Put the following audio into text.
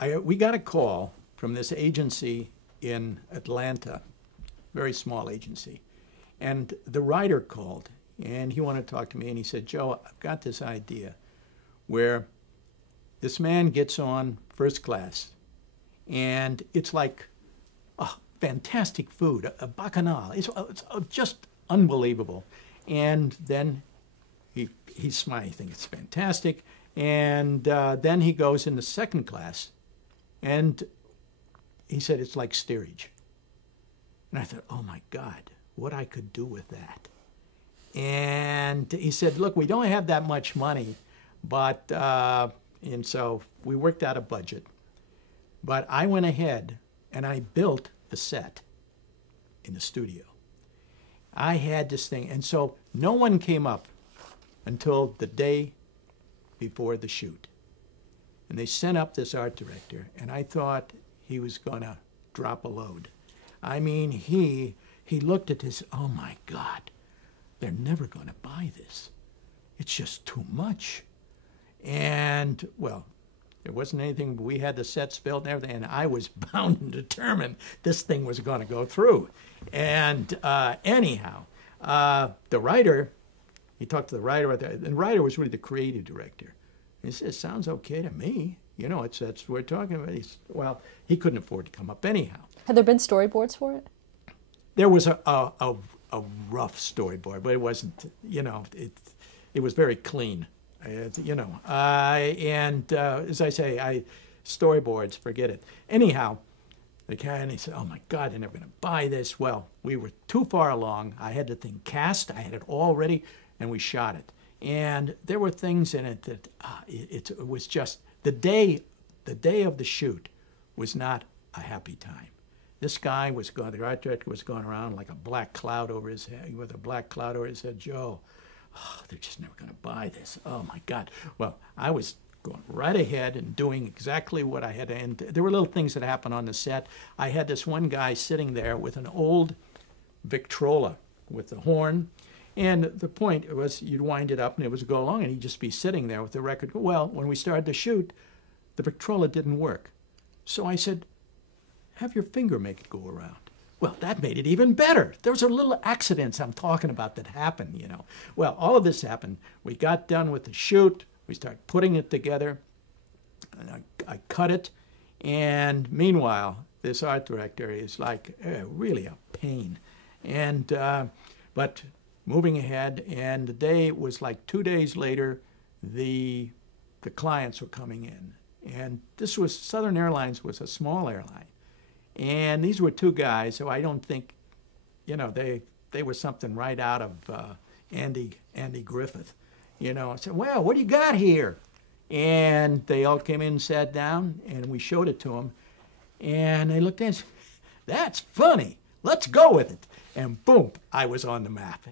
We got a call from this agency in Atlanta, very small agency, and the writer called, and he wanted to talk to me, and he said, "Joe, I've got this idea where this man gets on first class, and it's like fantastic food, a bacchanal. It's just unbelievable." And then he's smiling, thinking it's fantastic, and then he goes into second class, and he said it's like steerage. And I thought, oh my God, what I could do with that. And he said, look, we don't have that much money, but, and so we worked out a budget. But I went ahead and I built the set in the studio. I had this thing, and so no one came up until the day before the shoot. And they sent up this art director, and I thought he was going to drop a load. I mean, he looked at this, oh my God, they're never going to buy this. It's just too much. And, well, there wasn't anything, we had the sets built and everything, and I was bound and determined this thing was going to go through. And anyhow, the writer, he talked to the writer, and the writer was really the creative director. He said, sounds okay to me. You know, that's what we're talking about. Well, he couldn't afford to come up anyhow. Had there been storyboards for it? There was a rough storyboard, but it wasn't, you know, it was very clean. You know, and as I say, storyboards, forget it. Anyhow, the guy, and he said, oh my God, they're never going to buy this. Well, we were too far along. I had the thing cast, I had it all ready, and we shot it. And there were things in it that it was just, the day of the shoot was not a happy time. This guy was going, the art director was going around like a black cloud over his head, with a black cloud over his head. Joe, they're just never going to buy this. Oh my God. Well, I was going right ahead and doing exactly what I had. And there were little things that happened on the set. I had this one guy sitting there with an old Victrola with the horn. And the point was you'd wind it up and it would go along and he'd just be sitting there with the record. Well, when we started to shoot, the Victrola didn't work. So I said, have your finger make it go around. Well, that made it even better. There was a little accidents I'm talking about that happened, you know. Well, all of this happened. We got done with the shoot. We started putting it together. And I cut it. And meanwhile, this art director is like really a pain. And but moving ahead, and the day was like 2 days later, the clients were coming in. And this was, Southern Airlines was a small airline. And these were two guys who I don't think, you know, they were something right out of Andy Griffith. You know, I said, well, what do you got here? And they all came in and sat down, and we showed it to them. And they looked at it and said, that's funny. Let's go with it. And boom, I was on the map.